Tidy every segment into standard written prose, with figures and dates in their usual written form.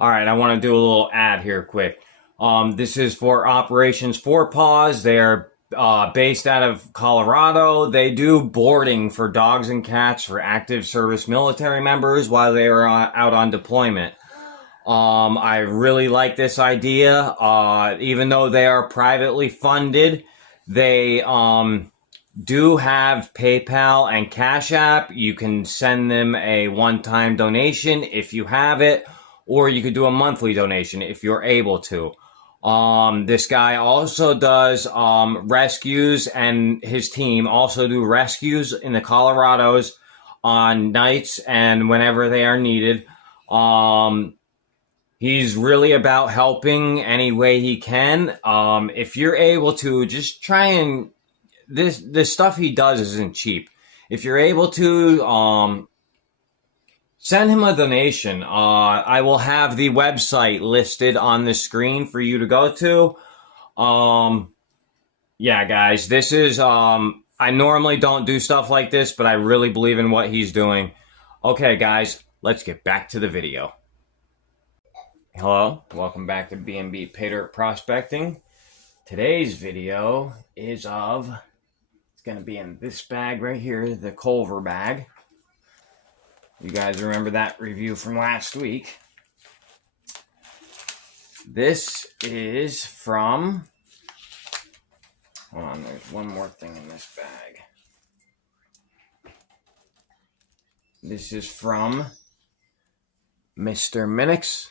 All right, I want to do a little ad here quick. This is for Operations Four Paws. They are based out of Colorado. They do boarding for dogs and cats for active service military members while they are out on deployment. I really like this idea. Even though they are privately funded, they do have PayPal and Cash App. You can send them a one-time donation if you have it, or you could do a monthly donation if you're able to. This guy also does rescues, and his team also do rescues in the Colorados on nights and whenever they are needed. He's really about helping any way he can. If you're able to, just try and the stuff he does isn't cheap. If you're able to, send him a donation. I will have the website listed on the screen for you to go to. Yeah, guys, this is, I normally don't do stuff like this, but I really believe in what he's doing. Okay, guys, let's get back to the video. Hello, welcome back to B&BPaydirtProspecting. Prospecting. Today's video is it's going to be in this bag right here, the Culver bag. You guys remember that review from last week. This is from, hold on, there's one more thing in this bag. This is from Mr. Minix.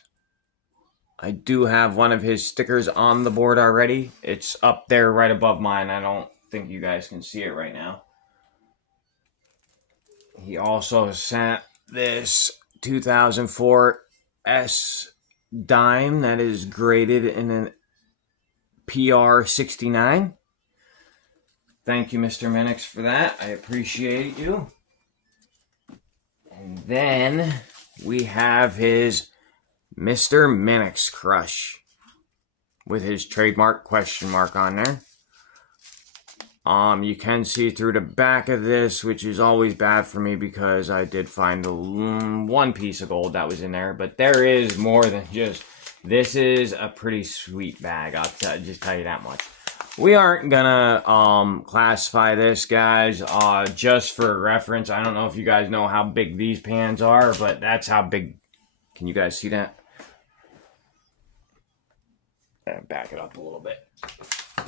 I do have one of his stickers on the board already. It's up there right above mine. I don't think you guys can see it right now. He also sent this 2004 S dime that is graded in an PR 69. Thank you, Mr. Minix, for that. I appreciate you. And then we have his Mr. Minix Crush with his trademark question mark on there. You can see through the back of this, which is always bad for me because I did find the one piece of gold that was in there, but there is more than just, this is a pretty sweet bag. I'll just tell you that much. We aren't gonna classify this, guys, just for reference. I don't know if you guys know how big these pans are, but that's how big. Can you guys see that? Back it up a little bit.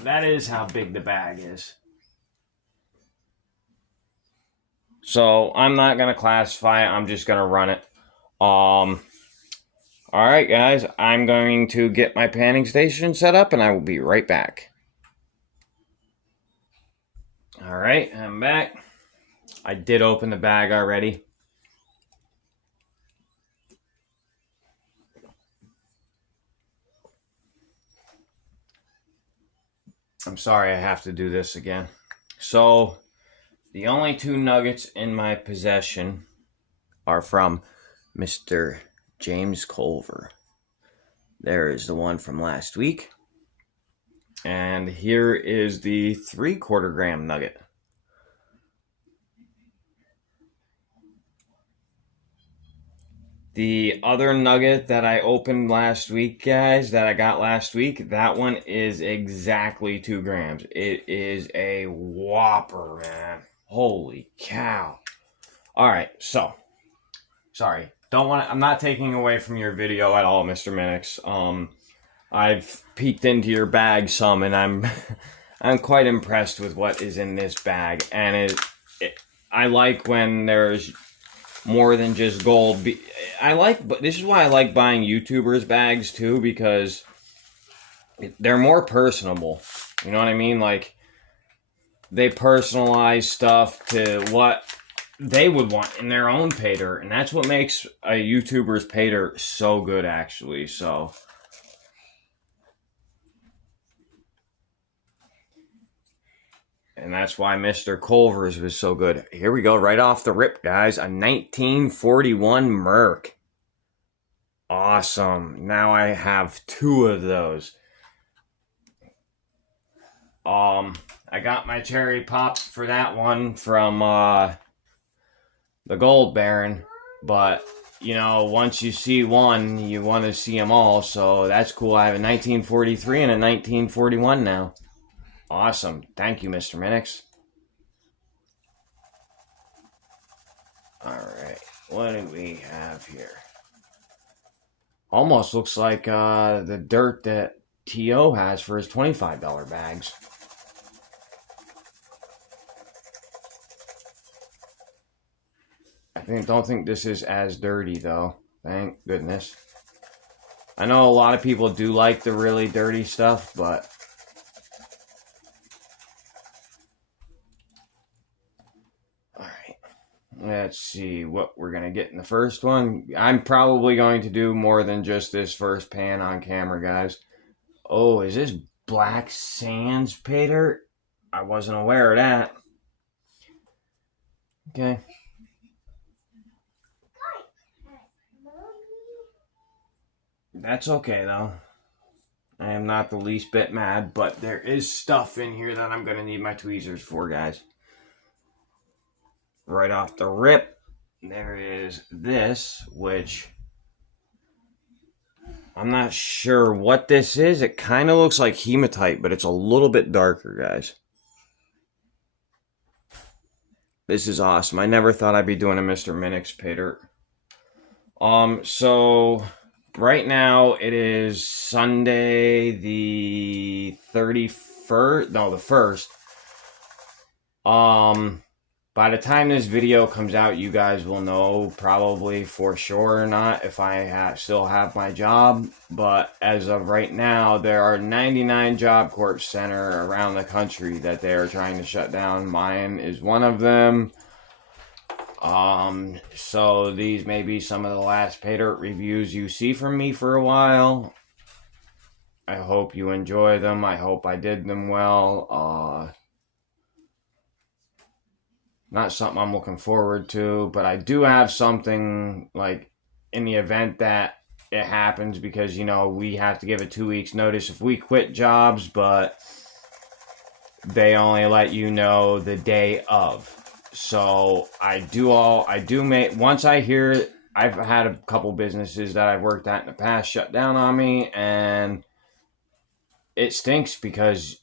That is how big the bag is. So I'm not going to classify it. I'm just going to run it. All right, guys. I'm going to get my panning station set up, and I will be right back. All right, I'm back. I did open the bag already. I'm sorry I have to do this again. So, the only two nuggets in my possession are from Mr. James Culver. There is the one from last week. And here is the 3/4 gram nugget. The other nugget that I opened last week, guys, that I got last week, that one is exactly 2 grams. It is a whopper, man. Holy cow. All right, so, sorry. I'm not taking away from your video at all, Mr. Minix. I've peeked into your bag some, and I'm quite impressed with what is in this bag. And I like when there's more than just gold. But this is why I like buying YouTubers bags too, because they're more personable. You know what I mean? Like, they personalize stuff to what they would want in their own pay dirt, and that's what makes a YouTuber's pay dirt so good, actually. So, and that's why Mr. Culver's was so good. Here we go, right off the rip, guys. A 1941 Merc. Awesome. Now I have 2 of those. I got my cherry pops for that one from the Gold Baron, but you know, once you see one, you want to see them all. So that's cool. I have a 1943 and a 1941 now. Awesome. Thank you, Mr. Minix. Alright, what do we have here? Almost looks like the dirt that T.O. has for his $25 bags. Don't think this is as dirty though. Thank goodness. I know a lot of people do like the really dirty stuff, but alright. Let's see what we're going to get in the first one. I'm probably going to do more than just this first pan on camera, guys. Oh, is this Black Sands Paydirt? I wasn't aware of that. Okay. That's okay, though. I am not the least bit mad, but there is stuff in here that I'm going to need my tweezers for, guys. Right off the rip, there is this, which I'm not sure what this is. It kind of looks like hematite, but it's a little bit darker, guys. This is awesome. I never thought I'd be doing a Mr. Minix Paydirt. So right now it is Sunday the 31st. No, the 1st. By the time this video comes out, you guys will know probably for sure or not if I still have my job. But as of right now, there are 99 Job Corps center around the country that they are trying to shut down. Mine is one of them. So these may be some of the last Paydirt reviews you see from me for a while. I hope you enjoy them. I hope I did them well. Not something I'm looking forward to, but I do have something, like, in the event that it happens, because, you know, we have to give a 2 weeks notice if we quit jobs, but they only let you know the day of. So once I hear, I've had a couple businesses that I've worked at in the past shut down on me, and it stinks because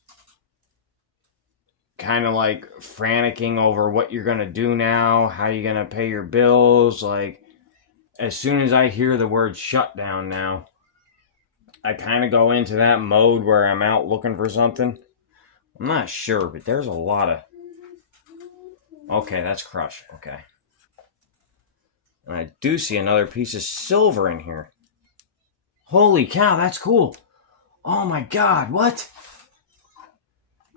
kind of like franticking over what you're going to do now, how you're going to pay your bills. Like, as soon as I hear the word shutdown now, I kind of go into that mode where I'm out looking for something. I'm not sure, but there's a lot of... Okay, that's Crush. Okay. And I do see another piece of silver in here. Holy cow, that's cool. Oh my god, what?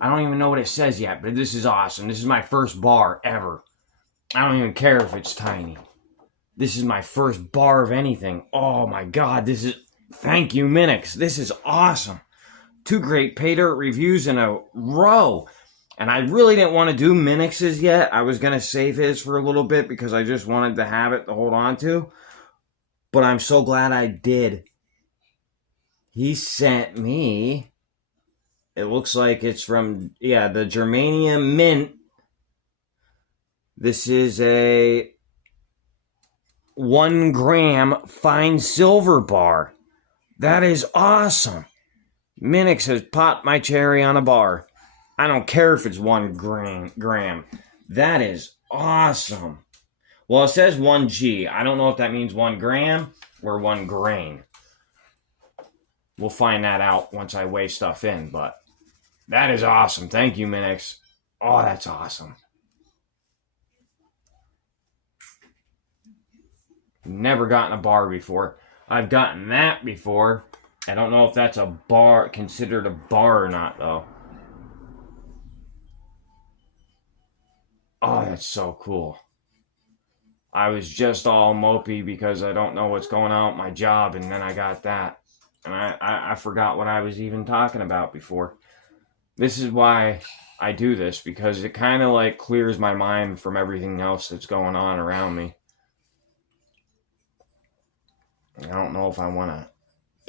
I don't even know what it says yet, but this is awesome. This is my first bar ever. I don't even care if it's tiny. This is my first bar of anything. Oh my god, this is... Thank you, Minix. This is awesome. 2 great Paydirt reviews in a row. And I really didn't want to do Minix's yet. I was going to save his for a little bit because I just wanted to have it to hold on to. But I'm so glad I did. He sent me... It looks like it's from, the Germanium Mint. This is a 1 gram fine silver bar. That is awesome. Minix has popped my cherry on a bar. I don't care if it's 1 gram. That is awesome. Well, it says 1G. I don't know if that means 1 gram or 1 grain. We'll find that out once I weigh stuff in, but that is awesome. Thank you, Minix. Oh, that's awesome. Never gotten a bar before. I've gotten that before. I don't know if that's a bar, considered a bar or not, though. Oh, that's so cool. I was just all mopey because I don't know what's going on with my job, and then I got that. And I forgot what I was even talking about before. This is why I do this, because it kind of like clears my mind from everything else that's going on around me. I don't know if I want to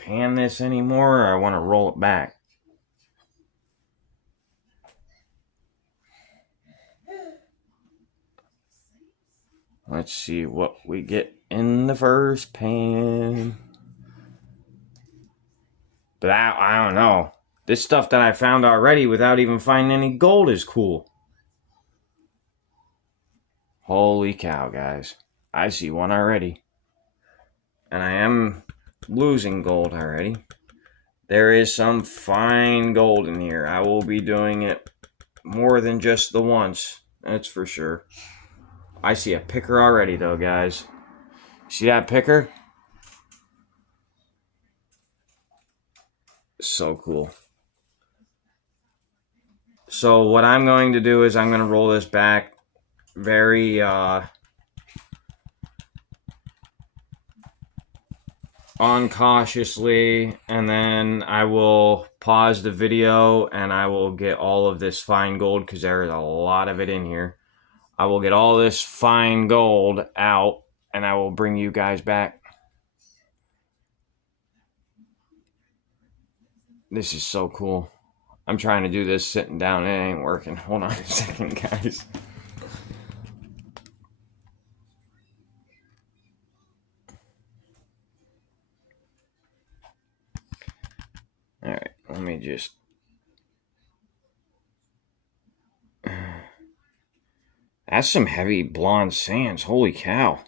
pan this anymore or I want to roll it back. Let's see what we get in the first pan. But I don't know. This stuff that I found already without even finding any gold is cool. Holy cow, guys. I see one already. And I am losing gold already. There is some fine gold in here. I will be doing it more than just the once. That's for sure. I see a picker already, though, guys. See that picker? So cool. So what I'm going to do is I'm going to roll this back very uncautiously, and then I will pause the video and I will get all of this fine gold because there is a lot of it in here. I will get all this fine gold out and I will bring you guys back. This is so cool. I'm trying to do this sitting down. It ain't working. Hold on a second, guys. Alright, let me just... That's some heavy blonde sands. Holy cow.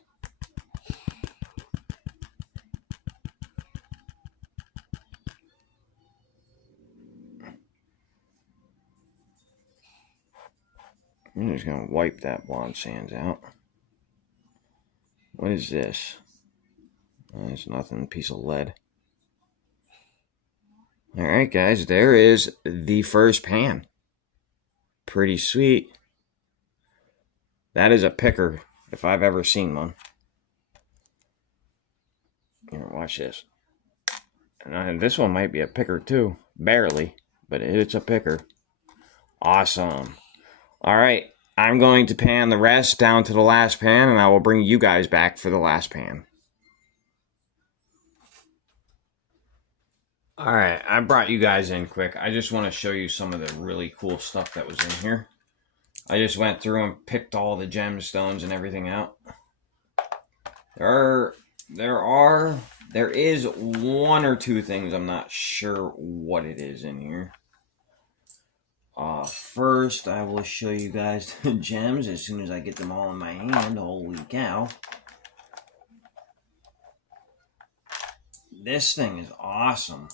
I'm just going to wipe that blonde sands out. What is this? It's nothing. A piece of lead. Alright, guys. There is the first pan. Pretty sweet. That is a picker, if I've ever seen one. Here, watch this. And this one might be a picker, too. Barely. But it's a picker. Awesome. Alright, I'm going to pan the rest down to the last pan, and I will bring you guys back for the last pan. Alright, I brought you guys in quick. I just want to show you some of the really cool stuff that was in here. I just went through and picked all the gemstones and everything out. There is one or two things I'm not sure what it is in here. First, I will show you guys the gems as soon as I get them all in my hand. Holy cow. This thing is awesome.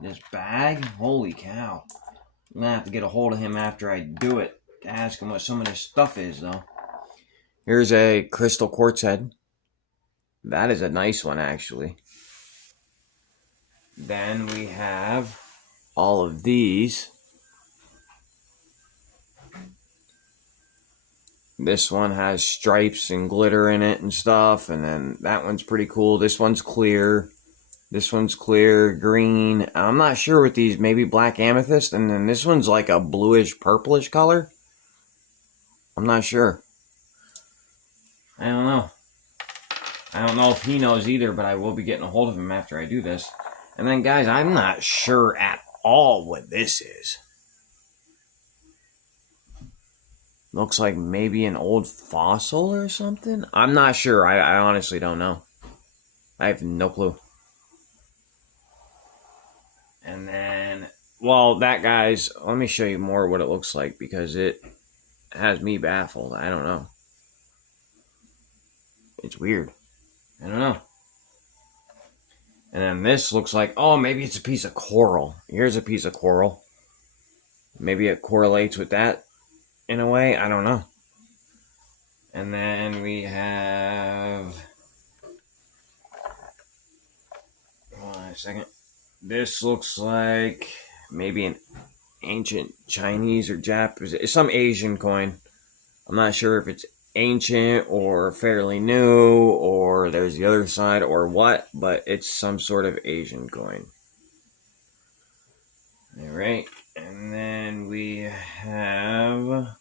This bag, holy cow. I'm going to have to get a hold of him after I do it to ask him what some of this stuff is, though. Here's a crystal quartz head. That is a nice one, actually. Then we have all of these. This one has stripes and glitter in it and stuff. And then that one's pretty cool. This one's clear. This one's clear, green. I'm not sure with these. Maybe black amethyst. And then this one's like a bluish, purplish color. I'm not sure. I don't know. I don't know if he knows either, but I will be getting a hold of him after I do this. And then, guys, I'm not sure at all what this is. Looks like maybe an old fossil or something? I'm not sure. I honestly don't know. I have no clue. And then, well, that, guys, let me show you more what it looks like because it has me baffled. I don't know. It's weird. I don't know. And then this looks like, oh, maybe it's a piece of coral. Here's a piece of coral. Maybe it correlates with that in a way. I don't know. And then we have... Hold on a second. This looks like maybe an ancient Chinese or Japanese. It's some Asian coin. I'm not sure if it's ancient or fairly new or there's the other side or what, but it's some sort of Asian coin. Alright, and then we have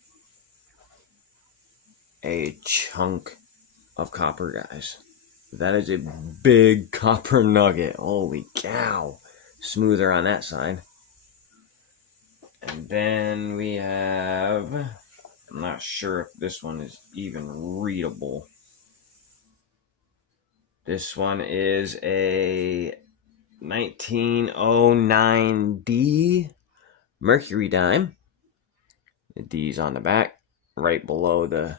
a chunk of copper, guys. That is a big copper nugget. Holy cow. Smoother on that side. And then we have... I'm not sure if this one is even readable. This one is a 1909D Mercury dime. The D's on the back, right below the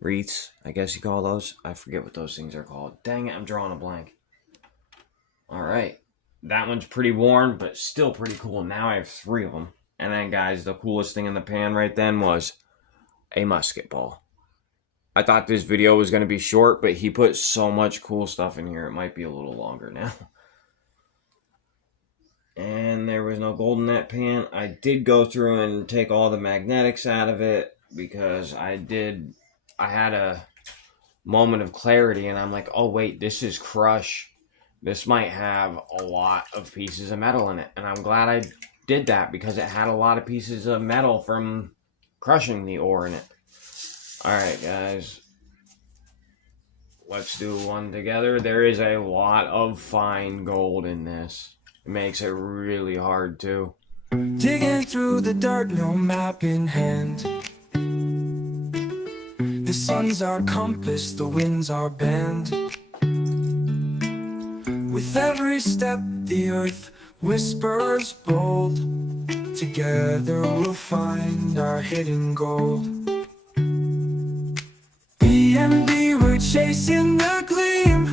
wreaths, I guess you call those. I forget what those things are called. Dang it, I'm drawing a blank. All right. That one's pretty worn, but still pretty cool. Now I have 3 of them. And then, guys, the coolest thing in the pan right then was a musket ball. I thought this video was going to be short, but he put so much cool stuff in here. It might be a little longer now. And there was no gold in that pan. I did go through and take all the magnetics out of it because I had a moment of clarity and I'm like, oh wait, this is Crush. This might have a lot of pieces of metal in it. And I'm glad I did that because it had a lot of pieces of metal from crushing the ore in it. Alright, guys. Let's do one together. There is a lot of fine gold in this. It makes it really hard, too. Digging through the dirt, no map in hand. The sun's our compass, the wind's our band. With every step, the earth whispers bold. Together we'll find our hidden gold. B&B, we're chasing the gleam.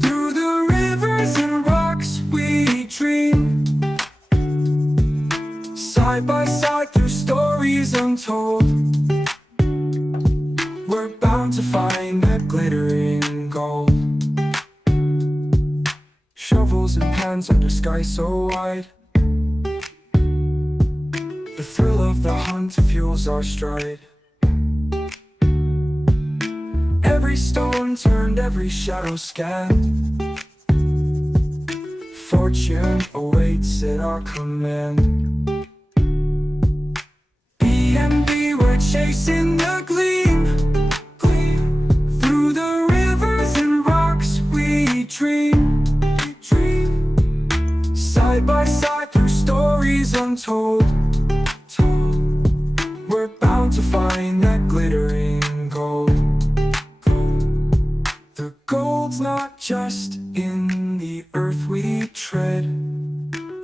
Through the rivers and rocks we dream. Side by side through stories untold. We're bound to find that glittering gold. Shovels and pans under sky so wide. The thrill of the hunt fuels our stride. Every stone turned, every shadow scanned. Fortune awaits at our command. B&B, we're chasing the gleam. Through the rivers and rocks we dream. Side by side through stories untold. We're bound to find that glittering gold. The gold's not just in the earth we tread.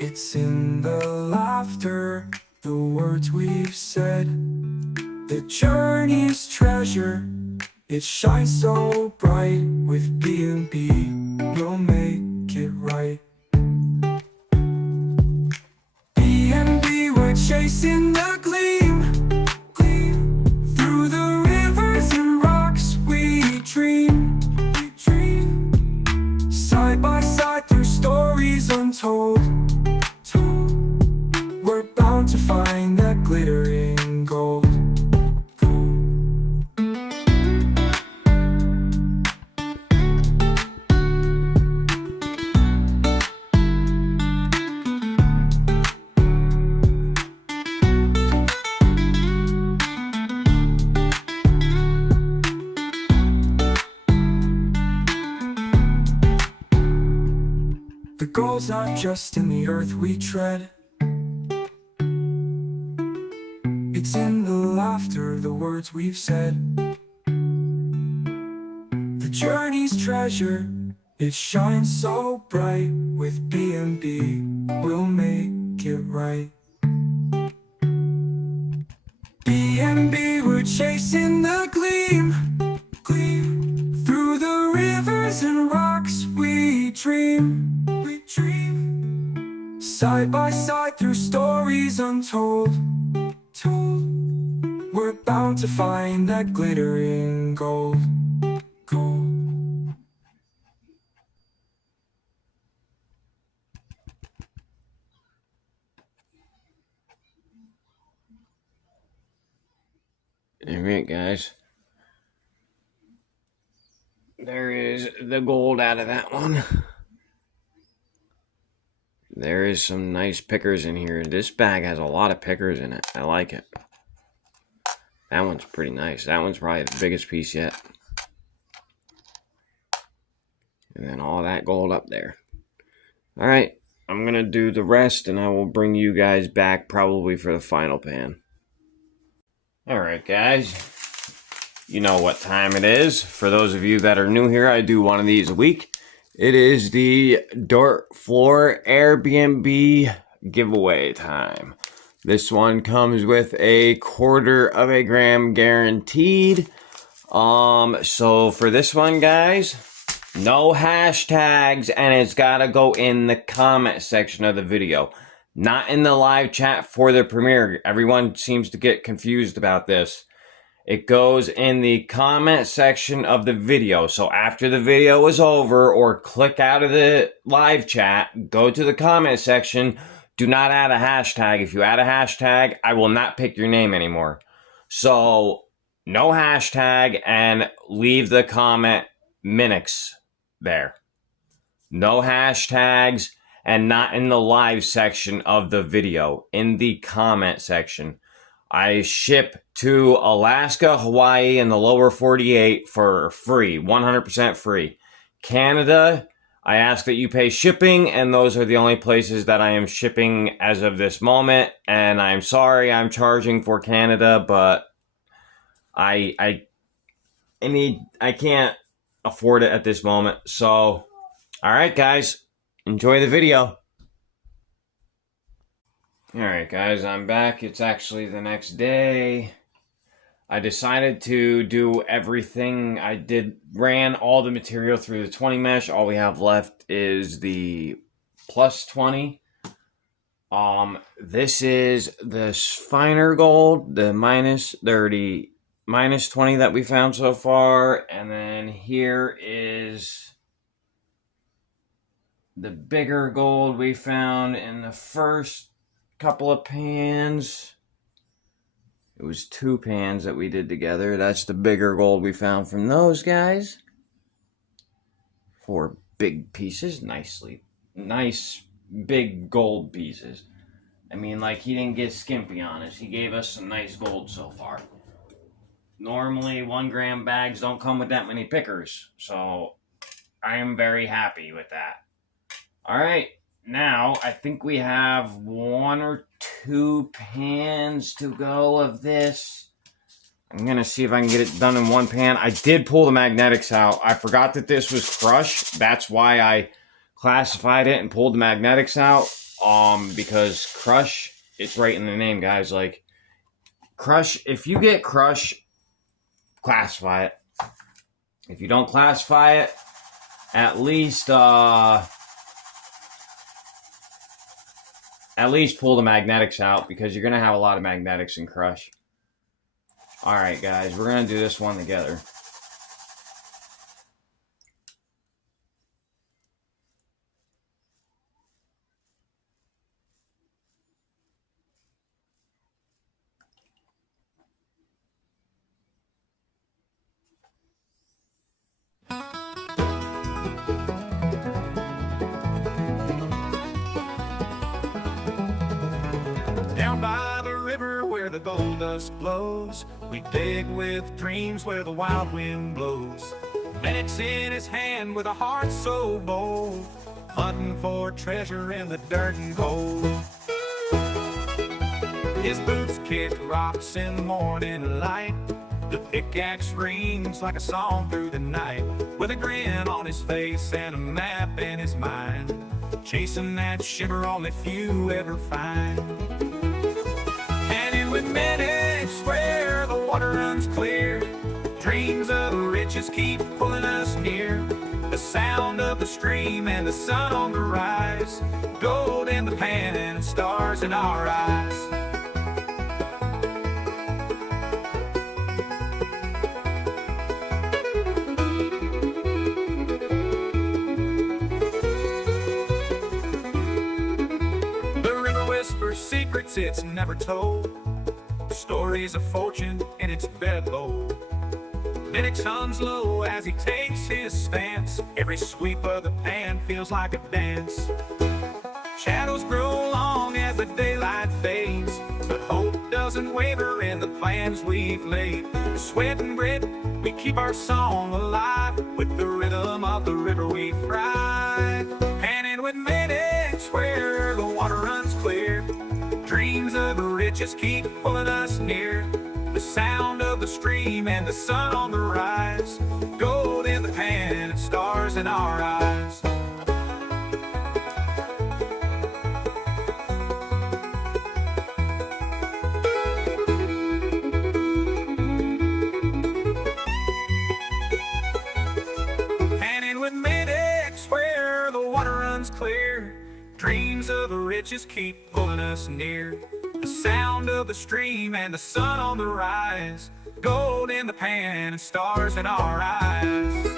It's in the laughter, the words we've said. The journey's treasure, it shines so bright. With B&B, we'll make it right. B&B, we're chasing the gleam. Through the rivers and rocks we dream. Side by side through stories untold. We're bound to find that glittering gold. The gold's not just in the earth we tread. It's in the laughter, the words we've said. The journey's treasure, it shines so bright. With B&B, we'll make it right. B&B, we're chasing the gleam. Through the rivers and rocks we dream. Side by side through stories untold. We're bound to find that glittering gold. Alright, guys. There is the gold out of that one. There is some nice pickers in here. This bag has a lot of pickers in it. I like it. That one's pretty nice. That one's probably the biggest piece yet. And then all that gold up there. Alright, I'm going to do the rest and I will bring you guys back probably for the final pan. Alright, guys. you know what time it is. For those of you that are new here, I do one of these a week. It is the Dirt Floor Airbnb giveaway time. This one comes with a 1/4 gram guaranteed. So for this one, guys, no hashtags, and it's gotta go in the comment section of the video, not in the live chat for the premiere. Everyone seems to get confused about this. It goes in the comment section of the video. So after the video is over, or click out of the live chat, go to the comment section. Do not add a hashtag. If you add a hashtag, I will not pick your name anymore. So no hashtag, and leave the comment minutes there. No hashtags, and not in the live section of the video, in the comment section. I ship to Alaska, Hawaii, and the lower 48 for free, 100% free. Canada, I ask that you pay shipping, and those are the only places that I am shipping as of this moment. And I'm sorry I'm charging for Canada, but I can't afford it at this moment. So, all right, guys, enjoy the video. All right, guys, I'm back. It's actually the next day. I decided to do everything. Ran all the material through the 20 mesh. All we have left is the plus 20. This is the finer gold, the minus 30, minus 20 that we found so far. And then here is the bigger gold we found in the first couple of pans. It was 2 pans that we did together. That's the bigger gold we found from those guys. 4 big pieces. Nice big gold pieces. I mean, like, he didn't get skimpy on us. He gave us some nice gold so far. Normally 1 gram bags don't come with that many pickers, so I am very happy with that. All right. Now, I think we have 1 or 2 pans to go of this. I'm going to see if I can get it done in 1 pan. I did pull the magnetics out. I forgot that this was Crush. That's why I classified it and pulled the magnetics out. Because Crush, it's right in the name, guys. Like, Crush, if you get Crush, classify it. If you don't classify it, at least pull the magnetics out, because you're going to have a lot of magnetics in Crush. Alright, guys, we're going to do this one together. Down by the river where the gold dust blows, we dig with dreams where the wild wind blows. Manic's in his hand with a heart so bold, hunting for treasure in the dirt and cold. His boots kick rocks in the morning light. The pickaxe rings like a song through the night. With a grin on his face and a map in his mind, chasing that shiver only few ever find. With minutes where the water runs clear, dreams of riches keep pulling us near. The sound of the stream and the sun on the rise, gold in the pan and stars in our eyes. The river whispers secrets it's never told, stories of fortune in its bedload. Minix hums low as he takes his stance. Every sweep of the pan feels like a dance. Shadows grow long as the daylight fades, but hope doesn't waver in the plans we've laid. Sweat and grit, we keep our song alive. With the rhythm of the river we thrive. Panning with minutes where the water runs clear, dreams of riches keep pulling us near. The sound of the stream and the sun on the rise. Gold in the pan and stars in our eyes. Panning with mid-X where the water runs clear. Dreams of the riches keep pulling us near. The sound of the stream and the sun on the rise. Gold in the pan and stars in our eyes.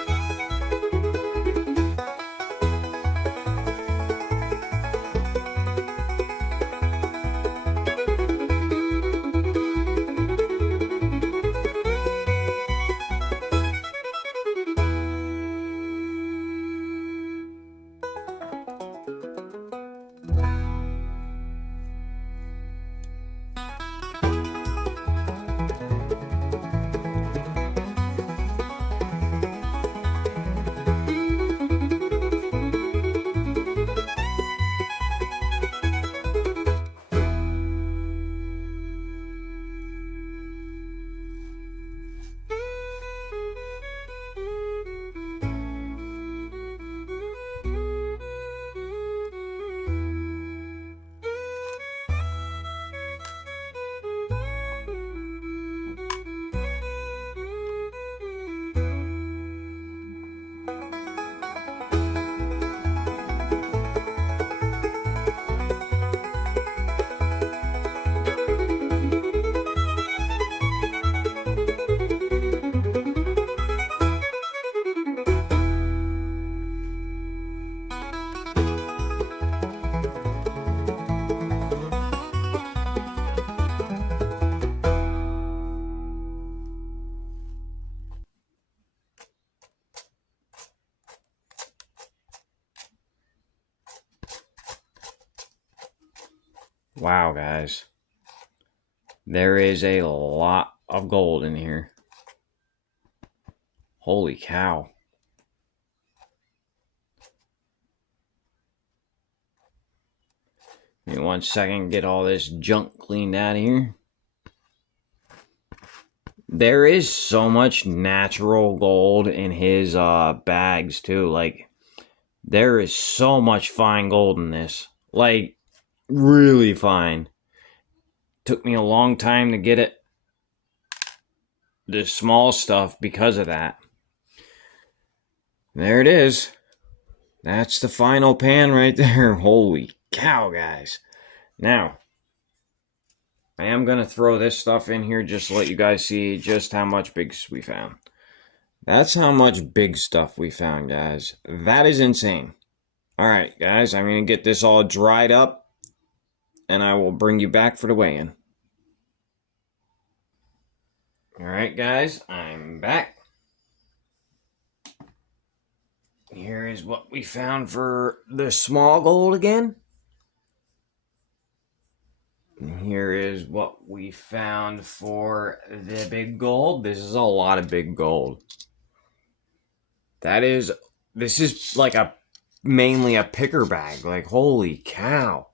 Wow, guys. There is a lot of gold in here. Holy cow. Give me 1 second, get all this junk cleaned out of here. There is so much natural gold in his bags too. Like, there is so much fine gold in this. Like, really fine. Took me a long time to get it. The small stuff because of that. There it is. That's the final pan right there. Holy cow, guys. Now, I am going to throw this stuff in here just to let you guys see just how much big we found. That's how much big stuff we found, guys. That is insane. Alright, guys, I'm going to get this all dried up, and I will bring you back for the weigh-in. Alright, guys, I'm back. Here is what we found for the small gold again. And here is what we found for the big gold. This is a lot of big gold. This is like mainly a picker bag. Like, holy cow.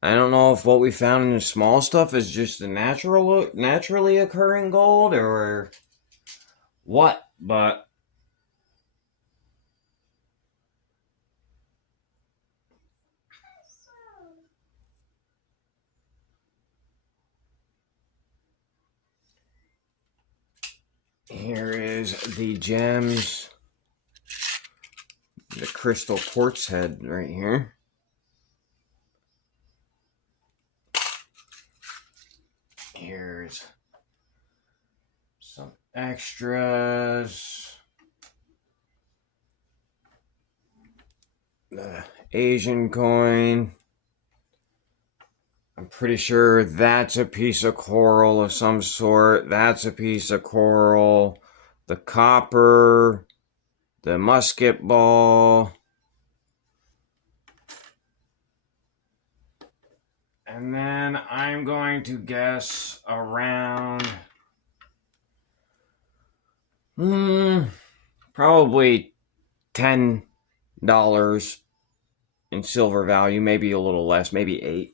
I don't know if what we found in the small stuff is just the naturally occurring gold or what, but here is the gems, the crystal quartz head right here. Here's some extras. The Asian coin. I'm pretty sure that's a piece of coral of some sort. That's a piece of coral. The copper. The musket ball. And then I'm going to guess around probably $10 in silver value, maybe a little less, maybe $8.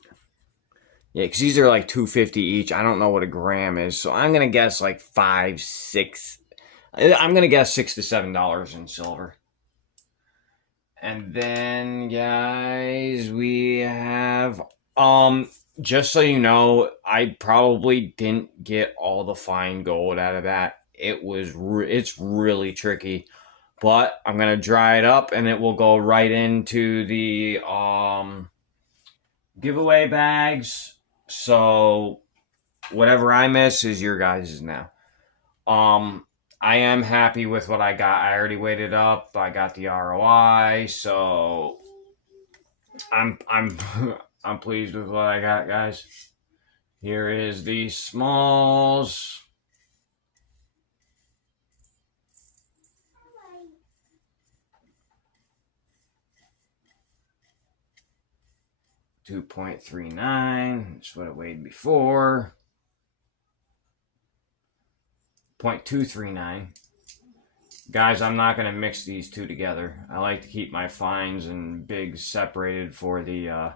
Yeah, because these are like $2.50 each. I don't know what a gram is, so I'm gonna guess like 5, 6. I'm gonna guess $6 to $7 in silver. And then, guys, we have just so you know, I probably didn't get all the fine gold out of that. It's really tricky, but I'm gonna dry it up, and it will go right into the giveaway bags. So whatever I miss is your guys' now. I am happy with what I got. I already weighed it up. I got the ROI, so I'm I'm pleased with what I got, guys. Here is the smalls. $2.39. That's what it weighed before. 0.239. Guys, I'm not going to mix these two together. I like to keep my fines and bigs separated for the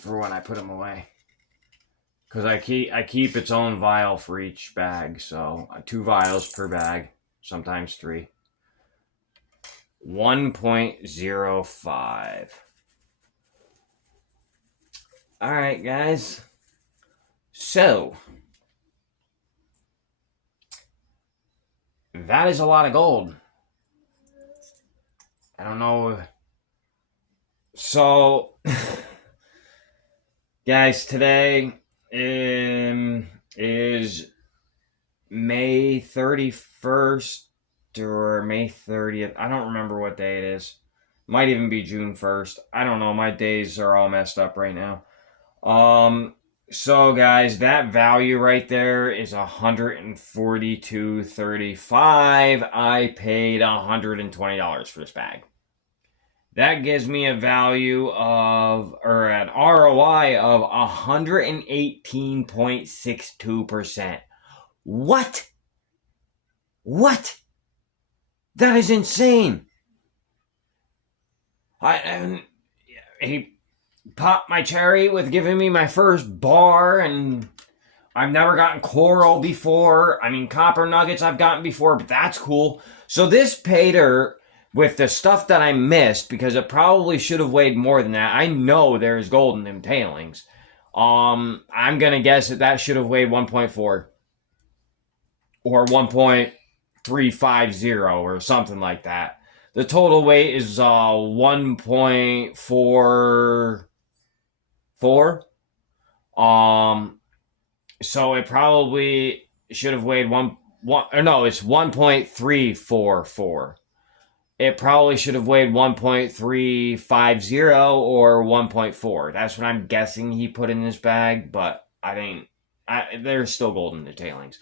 for when I put them away. Because I keep its own vial for each bag, so 2 vials per bag, sometimes 3. 1.05. All right, guys. So that is a lot of gold. I don't know. So, guys, today is May 31st or May 30th. I don't remember what day it is. Might even be June 1st. I don't know. My days are all messed up right now. So guys, that value right there is $142.35. I paid $120 for this bag. That gives me a value of, or an ROI of 118.62%. What? What? That is insane. He popped my cherry with giving me my first bar, and I've never gotten coral before. I mean, copper nuggets I've gotten before, but that's cool. So this paydirt, with the stuff that I missed, because it probably should have weighed more than that. I know there's gold in them tailings. I'm gonna guess that should have weighed 1.4 or 1.350 or something like that. The total weight is 1.44. So it probably should have weighed it's 1.344. It probably should have weighed 1.350 or 1.4. That's what I'm guessing he put in this bag, but there's still gold in the tailings.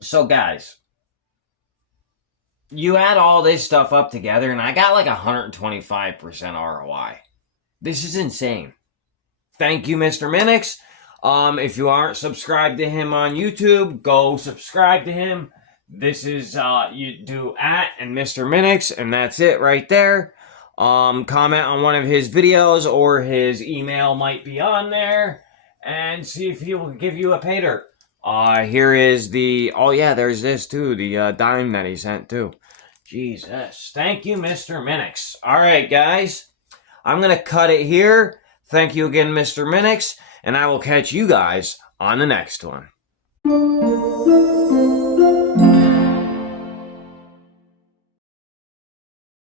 So guys, you add all this stuff up together, and I got like 125% ROI. This is insane. Thank you, Mr. Minix. If you aren't subscribed to him on YouTube, go subscribe to him. This is, you do @ and Mr. Minix, and that's it right there. Comment on one of his videos, or his email might be on there, and see if he will give you a paydirt. Here is the, oh yeah, there's this too, the dime that he sent too. Jesus. Thank you, Mr. Minix. All right, guys. I'm going to cut it here. Thank you again, Mr. Minix, and I will catch you guys on the next one.